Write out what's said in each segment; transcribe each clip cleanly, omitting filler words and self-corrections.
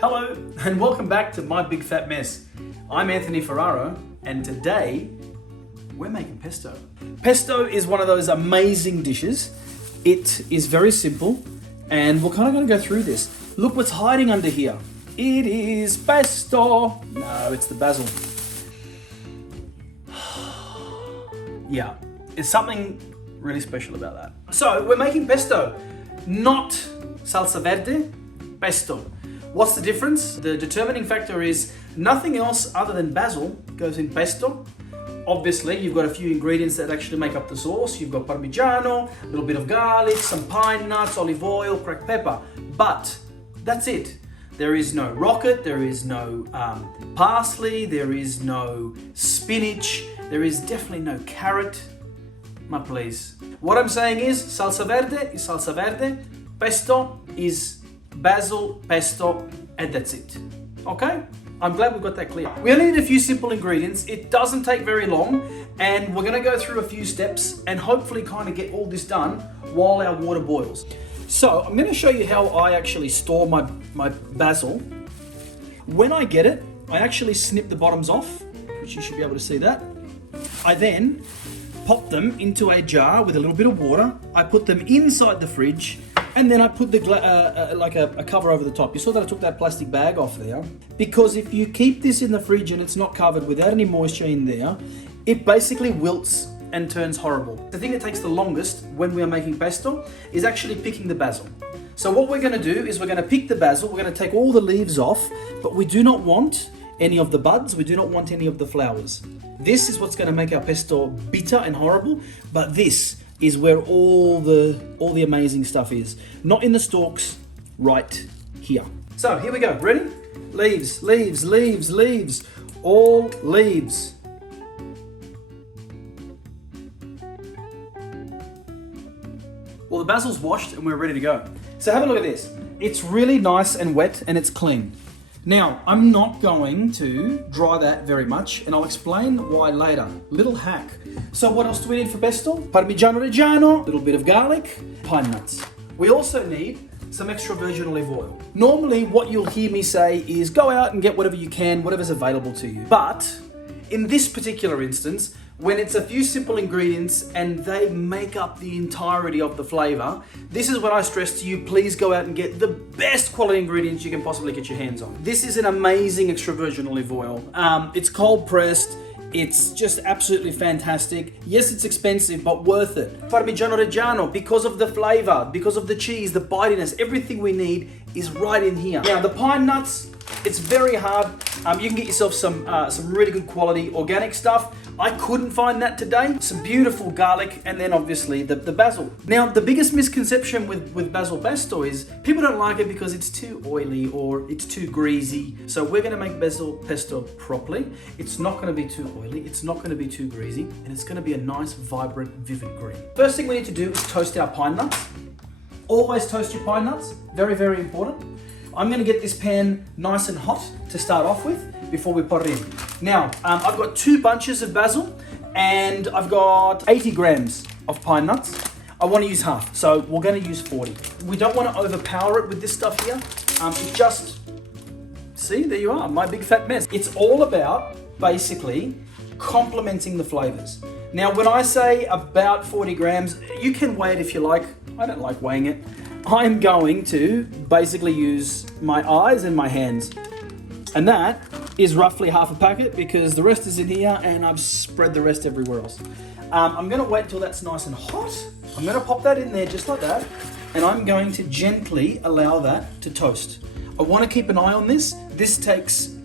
Hello and welcome back to My Big Fat Mess. I'm Anthony Ferraro and today we're making pesto. Pesto is one of those amazing dishes. It is very simple and we're kind of going to go through this. Look what's hiding under here. It is pesto. No, it's the basil. Yeah, it's something really special about that. So we're making pesto, not salsa verde, pesto. What's the difference? The determining factor is nothing else other than basil goes in pesto. Obviously, you've got a few ingredients that actually make up the sauce. You've got Parmigiano, a little bit of garlic, some pine nuts, olive oil, cracked pepper. But that's it. There is no rocket, there is no parsley, there is no spinach, there is definitely no carrot. My please. What I'm saying is salsa verde, pesto is basil, pesto, and that's it. Okay? I'm glad we got that clear. We only need a few simple ingredients. It doesn't take very long, and we're gonna go through a few steps and hopefully kind of get all this done while our water boils. So I'm gonna show you how I actually store my basil. When I get it, I actually snip the bottoms off, which you should be able to see that. I then pop them into a jar with a little bit of water. I put them inside the fridge, and then I put the like a cover over the top. You saw that I took that plastic bag off there, because if you keep this in the fridge and it's not covered without any moisture in there, it basically wilts and turns horrible. The thing that takes the longest when we are making pesto is actually picking the basil. So what we're gonna do is we're gonna pick the basil, we're gonna take all the leaves off, but we do not want any of the buds, we do not want any of the flowers. This is what's gonna make our pesto bitter and horrible, but this is where all the amazing stuff is. Not in the stalks, right here. So here we go, ready? Leaves, leaves, leaves, leaves, all leaves. Well, the basil's washed and we're ready to go. So have a look at this. It's really nice and wet and it's clean. Now, I'm not going to dry that very much, and I'll explain why later. Little hack. So what else do we need for pesto? Parmigiano Reggiano, a little bit of garlic, pine nuts. We also need some extra virgin olive oil. Normally, what you'll hear me say is go out and get whatever you can, whatever's available to you. But in this particular instance, when it's a few simple ingredients and they make up the entirety of the flavor, this is when I stress to you, please go out and get the best quality ingredients you can possibly get your hands on. This is an amazing extra virgin olive oil. It's cold pressed. It's just absolutely fantastic. Yes, it's expensive, but worth it. Parmigiano Reggiano, because of the flavor, because of the cheese, the bitiness, everything we need is right in here. Now, the pine nuts, it's very hard. You can get yourself some really good quality organic stuff. I couldn't find that today. Some beautiful garlic, and then obviously the basil. Now, the biggest misconception with basil pesto is people don't like it because it's too oily or it's too greasy. So we're gonna make basil pesto properly. It's not gonna be too oily, it's not gonna be too greasy, and it's gonna be a nice, vibrant, vivid green. First thing we need to do is toast our pine nuts. Always toast your pine nuts, very, very important. I'm gonna get this pan nice and hot to start off with before we put it in. Now, I've got 2 bunches of basil and I've got 80 grams of pine nuts. I wanna use half, so we're gonna use 40. We don't wanna overpower it with this stuff here. It's just, see, there you are, my big fat mess. It's all about basically complementing the flavors. Now, when I say about 40 grams, you can weigh it if you like. I don't like weighing it. I'm going to basically use my eyes and my hands. And that is roughly half a packet because the rest is in here and I've spread the rest everywhere else. I'm gonna wait till that's nice and hot. I'm gonna pop that in there just like that. And I'm going to gently allow that to toast. I wanna keep an eye on this. This takes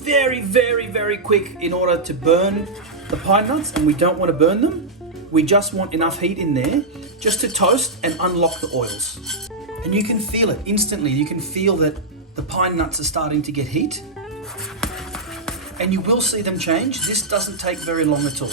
very, very, very quick in order to burn the pine nuts, and we don't wanna burn them. We just want enough heat in there just to toast and unlock the oils. And you can feel it instantly. You can feel that the pine nuts are starting to get heat. And you will see them change. This doesn't take very long at all.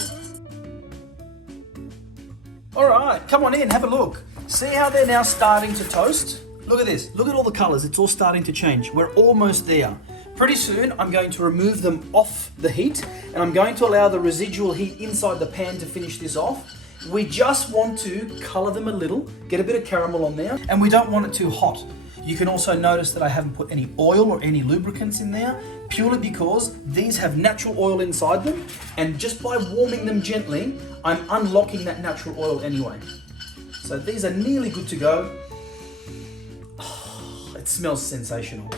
All right, come on in, have a look. See how they're now starting to toast? Look at this, look at all the colors. It's all starting to change. We're almost there. Pretty soon, I'm going to remove them off the heat and I'm going to allow the residual heat inside the pan to finish this off. We just want to color them a little, get a bit of caramel on there, and we don't want it too hot. You can also notice that I haven't put any oil or any lubricants in there, purely because these have natural oil inside them, and just by warming them gently, I'm unlocking that natural oil anyway. So these are nearly good to go. Oh, it smells sensational.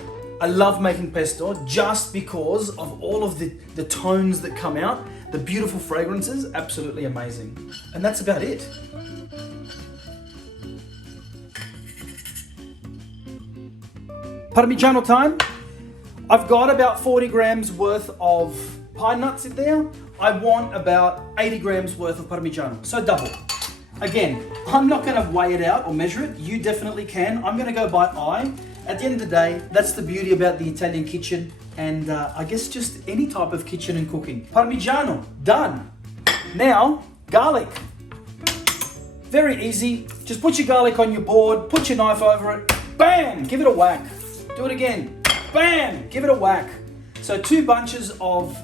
I love making pesto just because of all of the tones that come out, the beautiful fragrances, absolutely amazing. And that's about it. Parmigiano time. I've got about 40 grams worth of pine nuts in there. I want about 80 grams worth of Parmigiano, so double. Again, I'm not gonna weigh it out or measure it. You definitely can. I'm gonna go by eye. At the end of the day, that's the beauty about the Italian kitchen and I guess just any type of kitchen and cooking. Parmigiano, done. Now, garlic. Very easy. Just put your garlic on your board, put your knife over it, bam, give it a whack. Do it again. Bam! Give it a whack. So 2 bunches of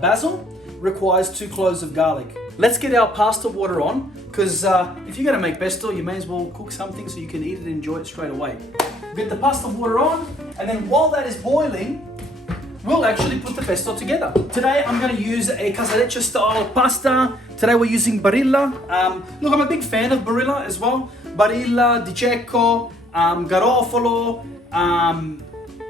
basil requires 2 cloves of garlic. Let's get our pasta water on, because if you're going to make pesto, you may as well cook something so you can eat it and enjoy it straight away. Get the pasta water on, and then while that is boiling, we'll actually put the pesto together. Today I'm going to use a casareccia style pasta. Today we're using Barilla. Look, I'm a big fan of Barilla as well. Barilla, Di Cecco, Garofalo.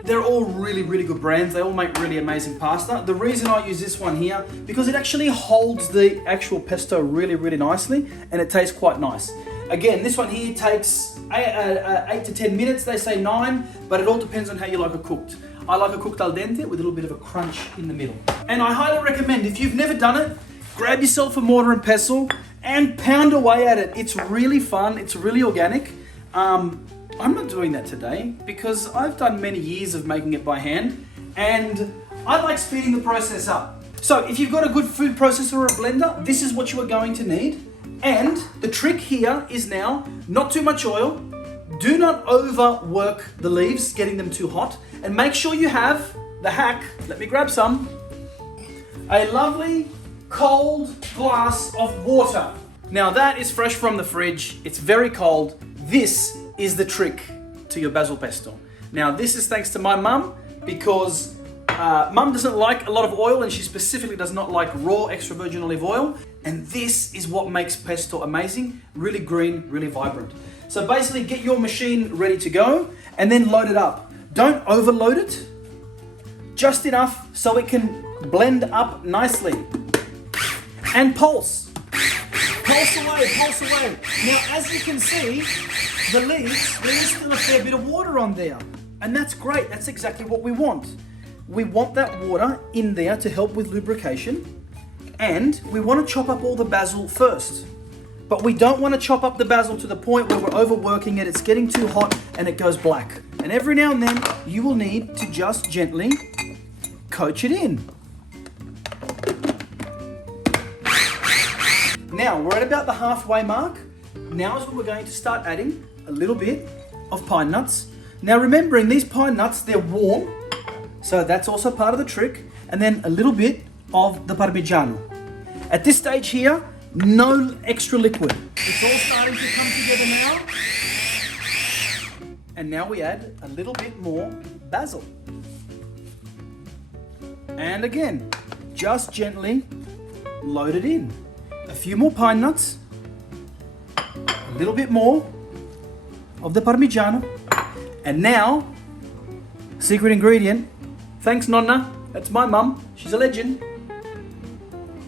They're all really good brands. They all make really amazing pasta. The reason I use this one here, because it actually holds the actual pesto really nicely, and it tastes quite nice. Again, this one here takes 8 to 10 minutes. They say 9, but it all depends on how you like it cooked. I like it cooked al dente with a little bit of a crunch in the middle. And I highly recommend, if you've never done it, grab yourself a mortar and pestle and pound away at it. It's really fun. It's really organic. I'm not doing that today because I've done many years of making it by hand and I like speeding the process up. So if you've got a good food processor or a blender, this is what you are going to need. And the trick here is now not too much oil. Do not overwork the leaves, getting them too hot. And make sure you have the hack, let me grab some, a lovely cold glass of water. Now that is fresh from the fridge. It's very cold. This is the trick to your basil pesto. Now this is thanks to my mum, because mum doesn't like a lot of oil and she specifically does not like raw extra virgin olive oil. And this is what makes pesto amazing, really green, really vibrant. So basically get your machine ready to go and then load it up. Don't overload it, just enough so it can blend up nicely. And pulse. Pulse away, pulse away. Now as you can see, the leaves, there is still a fair bit of water on there. And that's great, that's exactly what we want. We want that water in there to help with lubrication. And we want to chop up all the basil first. But we don't want to chop up the basil to the point where we're overworking it, it's getting too hot and it goes black. And every now and then, you will need to just gently coach it in. Now, we're at about the halfway mark. Now is when we're going to start adding a little bit of pine nuts. Now remembering these pine nuts, they're warm, so that's also part of the trick. And then a little bit of the Parmigiano. At this stage here, no extra liquid. It's all starting to come together now. And now we add a little bit more basil. And again, just gently load it in. A few more pine nuts. A little bit more of the Parmigiano. And now, secret ingredient. Thanks, Nonna. That's my mum. She's a legend.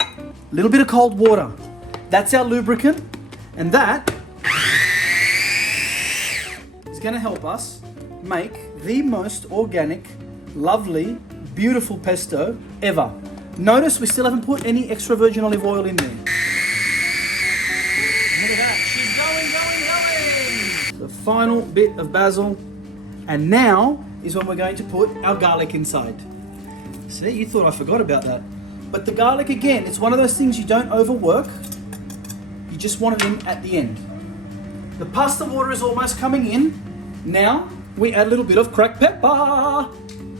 A little bit of cold water. That's our lubricant. And that is going to help us make the most organic, lovely, beautiful pesto ever. Notice we still haven't put any extra virgin olive oil in there. Look at that. She's going. The final bit of basil. And now is when we're going to put our garlic inside. See, you thought I forgot about that. But the garlic, again, it's one of those things you don't overwork. You just want it in at the end. The pasta water is almost coming in. Now we add a little bit of cracked pepper.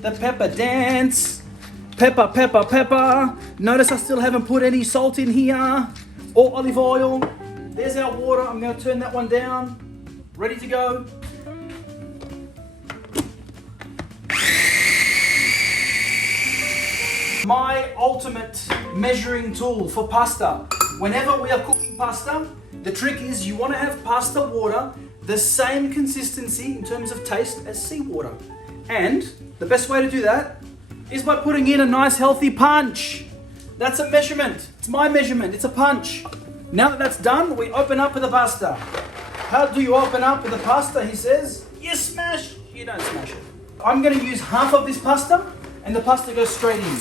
The pepper dance. Pepper, pepper, pepper. Notice I still haven't put any salt in here or olive oil. There's our water. I'm going to turn that one down. Ready to go. My ultimate measuring tool for pasta. Whenever we are cooking pasta, the trick is you want to have pasta water the same consistency in terms of taste as seawater. And the best way to do that is by putting in a nice healthy punch. That's a measurement. It's my measurement. It's a punch. Now that that's done, we open up with the pasta. How do you open up with the pasta, he says? You smash. You don't smash it. I'm going to use half of this pasta and the pasta goes straight in.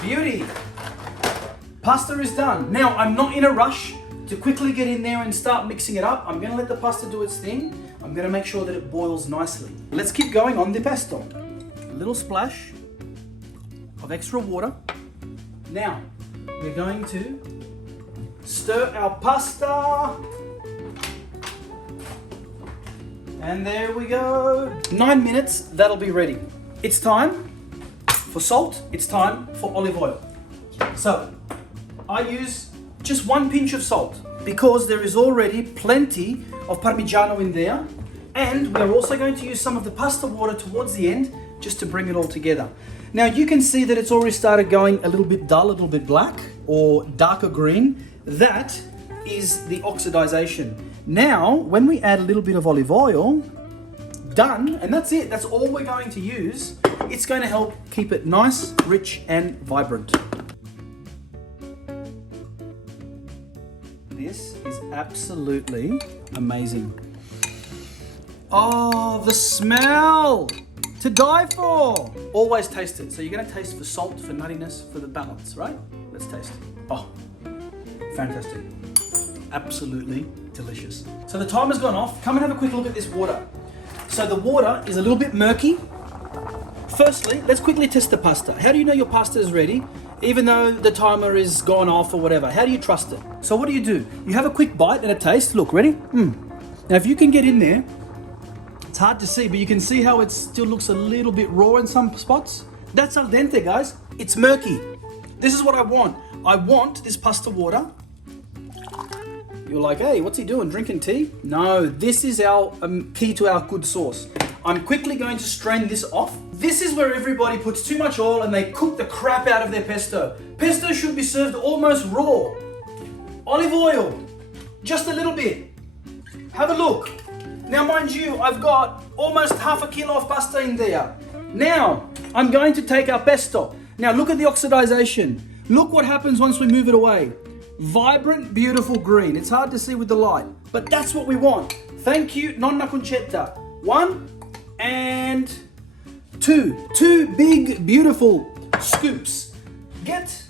Beauty. Pasta is done. Now, I'm not in a rush to quickly get in there and start mixing it up. I'm going to let the pasta do its thing. I'm going to make sure that it boils nicely. Let's keep going on the pesto. A little splash of extra water. Now, we're going to stir our pasta. And there we go. 9 minutes, that'll be ready. It's time for salt. It's time for olive oil. So, I use just 1 pinch of salt because there is already plenty of Parmigiano in there. And we're also going to use some of the pasta water towards the end just to bring it all together. Now you can see that it's already started going a little bit dull, a little bit black or darker green. That is the oxidization. Now, when we add a little bit of olive oil, done, and that's it. That's all we're going to use. It's going to help keep it nice, rich, and vibrant. This is absolutely amazing. Oh, the smell! To die for! Always taste it. So you're going to taste for salt, for nuttiness, for the balance, right? Let's taste. Oh, fantastic. Absolutely delicious. So the timer's gone off. Come and have a quick look at this water. So the water is a little bit murky. Firstly, let's quickly test the pasta. How do you know your pasta is ready, even though the timer is gone off or whatever? How do you trust it? So what do? You have a quick bite and a taste. Look, ready? Now if you can get in there, it's hard to see, but you can see how it still looks a little bit raw in some spots. That's al dente, guys. It's murky. This is what I want. I want this pasta water. You're like, hey, what's he doing? Drinking tea? No, this is our key to our good sauce. I'm quickly going to strain this off. This is where everybody puts too much oil and they cook the crap out of their pesto. Pesto should be served almost raw. Olive oil, just a little bit. Have a look. Now, mind you, I've got almost half a kilo of pasta in there. Now, I'm going to take our pesto. Now, look at the oxidization. Look what happens once we move it away. Vibrant, beautiful green. It's hard to see with the light, but that's what we want. Thank you, Nonna Concetta. 1 and 2. 2 big, beautiful scoops. Get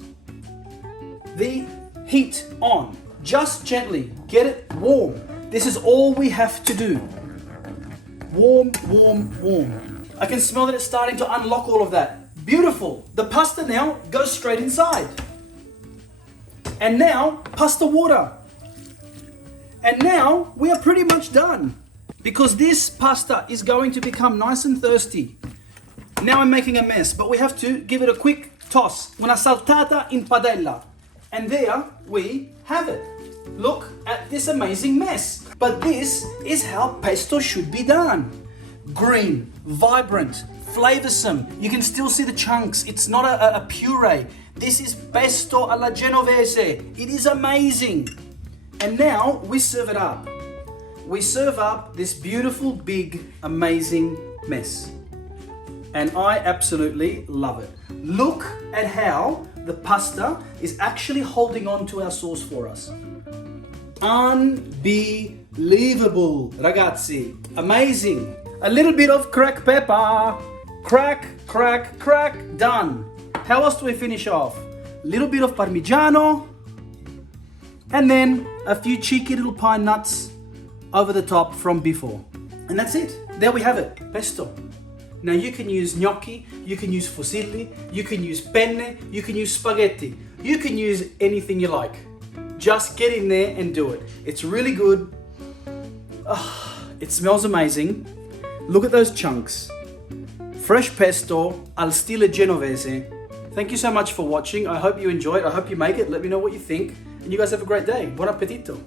the heat on. Just gently. Get it warm. This is all we have to do. Warm, warm, warm. I can smell that it's starting to unlock all of that. Beautiful. The pasta now goes straight inside. And now, pasta water. And now, we are pretty much done. Because this pasta is going to become nice and thirsty. Now I'm making a mess, but we have to give it a quick toss. Una saltata in padella. And there we have it. Look at this amazing mess. But this is how pesto should be done. Green, vibrant, flavorsome. You can still see the chunks. It's not a puree. This is pesto alla genovese. It is amazing. And now we serve it up. We serve up this beautiful, big, amazing mess. And I absolutely love it. Look at how the pasta is actually holding on to our sauce for us. Unbelievable, ragazzi. Amazing. A little bit of cracked pepper. Crack, crack, crack. Done. How else do we finish off? A little bit of Parmigiano. And then a few cheeky little pine nuts over the top from before. And that's it. There we have it. Pesto. Now you can use gnocchi, you can use fusilli, you can use penne, you can use spaghetti. You can use anything you like. Just get in there and do it. It's really good. Oh, it smells amazing. Look at those chunks. Fresh pesto al stile genovese. Thank you so much for watching. I hope you enjoyed. I hope you make it. Let me know what you think. And you guys have a great day. Buon appetito.